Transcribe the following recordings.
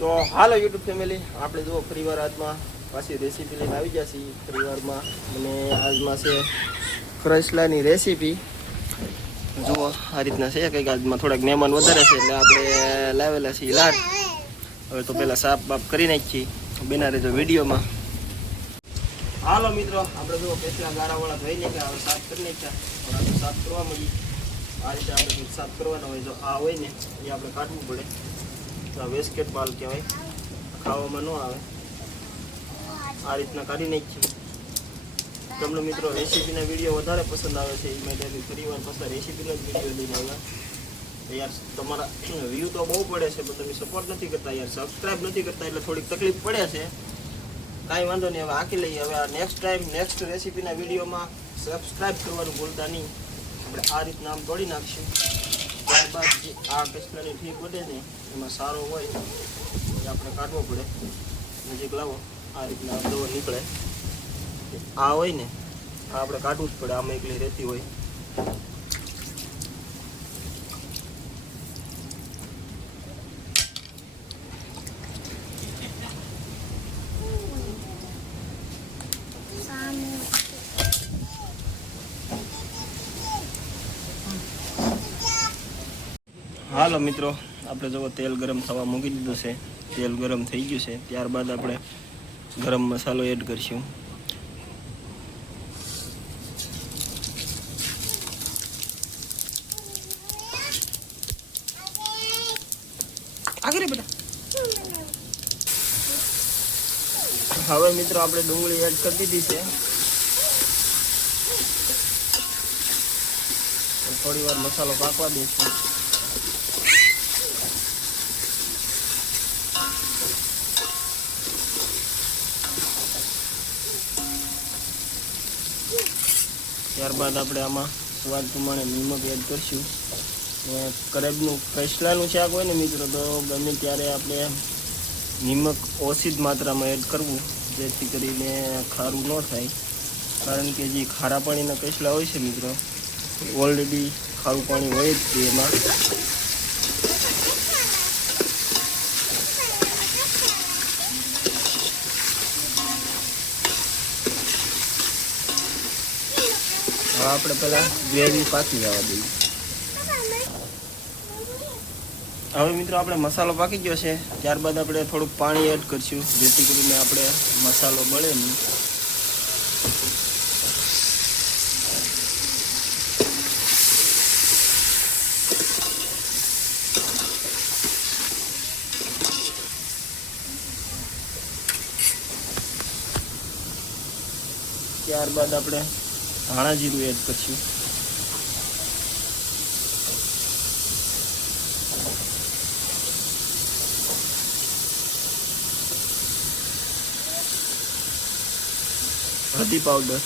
તો હાલો YouTube family, આપણે જુઓ ફરીવાર આજમાં પાછી રેસીપી લઈને આવી જશે ફરીવારમાં. અને આજમાં છે કરસલાની રેસીપી. જુઓ આ રીતના છે કંઈક. આજમાં થોડાક મહેમાન વધારે છે એટલે આપણે લાવેલા છીએ લાડ. હવે તો પહેલાં સાફ બાફ કરી નાખીએ, બેના રહેજો વિડીયોમાં. હાલો મિત્રો, આપણે જુઓ પેસલા ગારાવાળા ધોઈ નાખ્યા, હવે સાફ કરી નાખ્યા. હવે સાફ કરવા મળી આ રીતે આપણે સાફ કરવાના હોય. જો આ હોય ને એ આપણે કાઢવું પડે. વેસ્કેટ બાલ કહેવાય, ખાવામાં ન આવે. આ રીતના કાઢી નાખીએ. તમને મિત્રો રેસીપીના વિડીયો વધારે પસંદ આવે છે એ માટે ફરીવાર પાછા રેસીપીનો જ વિડીયો લઈને આવ્યા. યાર તમારા વ્યૂ તો બહુ પડે છે પણ તમે સપોર્ટ નથી કરતા યાર, સબસ્ક્રાઈબ નથી કરતા એટલે થોડીક તકલીફ પડે છે. કાંઈ વાંધો નહીં, હવે આખી લઈએ. હવે આ નેક્સ્ટ રેસીપીના વિડીયોમાં સબસ્ક્રાઈબ કરવાનું ભૂલતા નહીં. આપણે આ રીતના આમ તોડી નાખીશું. ત્યારબાદ જે આ કચલાની ઠીક વધે ને એમાં સારો હોય એ આપણે કાઢવો પડે. નજીક લાવો, આ રીતના દવા નીકળે. આ હોય ને આ આપણે કાઢવું જ પડે, આમાં એકલી રહેતી હોય. હાલો મિત્રો, આપણે જો તેલ ગરમ થવા મૂકી દીધું છે. તેલ ગરમ થઈ ગયું છે. ત્યારબાદ આપણે ગરમ મસાલો એડ કરીશું. હવે મિત્રો આપણે ડુંગળી એડ કરી દીધી છે. થોડી વાર મસાલો પાકવા દઈશું. ત્યારબાદ આપણે આમાં સ્વાદ પ્રમાણે નિમક એડ કરીશું. કરેબનું કસલાનું શાક હોય ને મિત્રો તો ગમે ત્યારે આપણે નિમક ઓછી જ માત્રામાં એડ કરવું, જેથી કરીને ખારું ન થાય. કારણ કે જે ખારા પાણીના કસલા હોય છે મિત્રો, ઓલરેડી ખારું પાણી હોય જ છે એમાં. આપણે પહેલા ગ્રેવી પાકી જવા દઈએ. હવે મિત્રો આપણે મસાલો પાકી ગયો છે. ત્યારબાદ આપણે થોડુંક પાણી એડ કરીશું, જેથી કરીને આપણે મસાલો બળે નહીં. ત્યારબાદ આપણે ધાણા જીરું એડ કરીશું. હળદી પાવડર,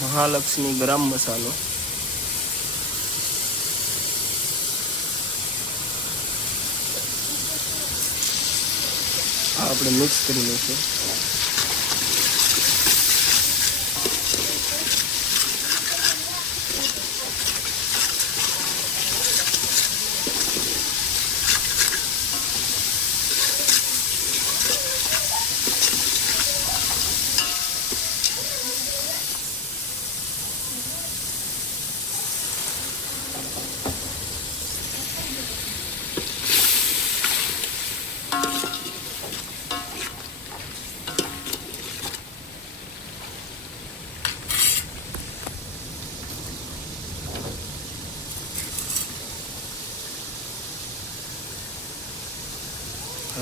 મહાલક્ષ્મી ગરમ મસાલો, આપણે મિક્સ કરી લઈશું.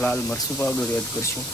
લાલ મરચું પાવડર એડ કરશું.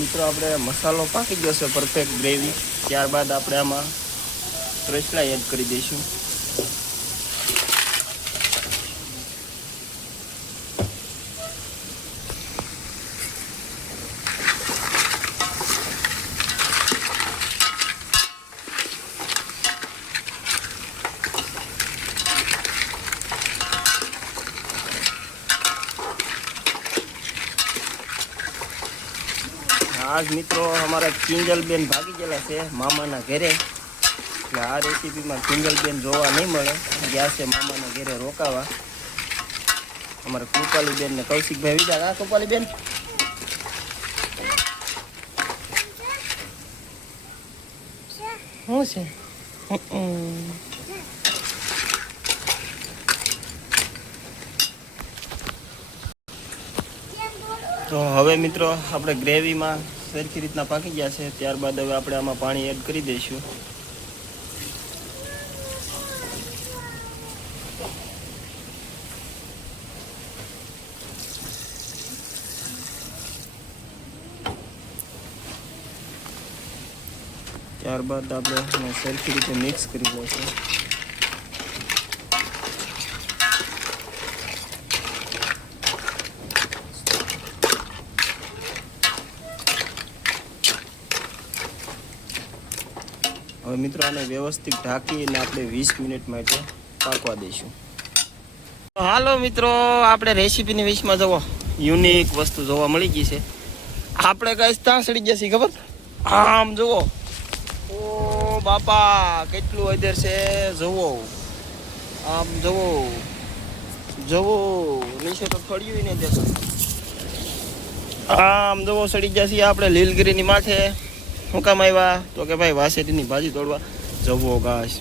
મિત્રો આપણે મસાલો પાકી ગયો છે પરફેક્ટ ગ્રેવી. ત્યારબાદ આપણે આમાં રસલા એડ કરી દઈશું. આજ મિત્રો અમારા કિંજલબેન ભાગી ગયેલા છે મામાના ઘરે. એટલે આ રેસીપીમાં કિંજલબેન જોવા નહીં મળે, ગયા છે મામાના ઘરે રોકાવા. અમારા કૃપાલીબેન ને કૌશિકભાઈ વિદા. હા કૃપાલીબેન, શું છે? તો હવે મિત્રો આપણે ગ્રેવીમાં સરખી રીતના પાકી ગયા છે. ત્યારબાદ હવે આપણે આમાં પાણી એડ કરી દઈશું. ત્યારબાદ આપણે સરખી રીતે મિક્સ કરી દઈશું. હવે મિત્રો આને વ્યવસ્થિત ઢાંકીને આપણે 20 મિનિટ માટે પાકવા દઈશું. હાલો મિત્રો, આપણે રેસીપીની 20માં જુઓ યુનિક વસ્તુ જોવા મળી ગઈ છે. આપણે કઈ ત્યાં સડી જશે ખબર? આમ જુઓ, ઓ બાપા કેટલું અધર છે. જુઓ આમ, જુઓ જુઓ, નીચે તો ફળ્યું ને દેખો. આમ જુઓ સડી જશે આપણે લીલગીરીની માથે. શું કામ આવ્યા? તો કે ભાઈ વાસેટીની ભાજી તોડવા. જવો ઘાસ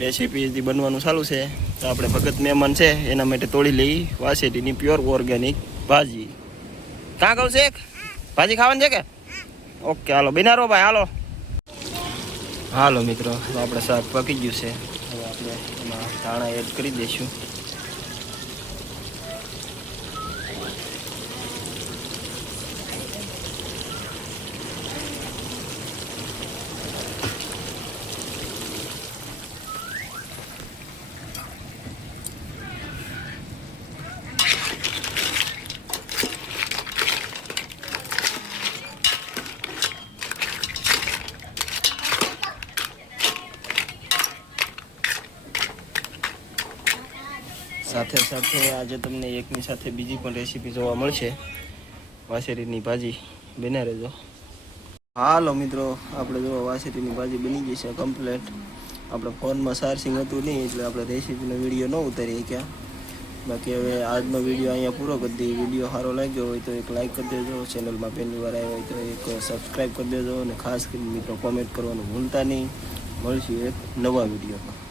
રેસીપી બનવાનું ચાલુ છે. તો આપણે ભગત મહેમાન છે એના માટે તોડી લઈ વાસેટીની પ્યોર ઓર્ગેનિક ભાજી. કાં કહું છે ભાજી ખાવાની છે કે? ઓકે હાલો બિનારો ભાઈ, હાલો હાલો મિત્રો, આપણે શાક પાકી ગયું છે. હવે આપણે એમાં ધાણા એડ કરી દઈશું. સાથે સાથે આજે તમને એકની સાથે બીજી પણ રેસીપી જોવા મળશે. વાસેરીની ભાજી બને રહેજો. હાલો મિત્રો, આપણે જો વાસેરીની ભાજી બની ગઈ છે કમ્પ્લેટ. આપણે ફોનમાં ચાર્જિંગ હતું નહીં એટલે આપણે રેસીપીનો વિડીયો ન ઉતારી શક્યા. બાકી હવે આજનો વિડીયો અહીંયા પૂરો કરી દઈએ. વિડીયો સારો લાગ્યો હોય તો એક લાઇક કરી દેજો. ચેનલમાં પહેલી વાર આવ્યો હોય તો એક સબસ્ક્રાઈબ કરી દેજો. અને ખાસ કરીને મિત્રો કોમેન્ટ કરવાનું ભૂલતા નહીં. મળશું એક નવા વિડીયોમાં.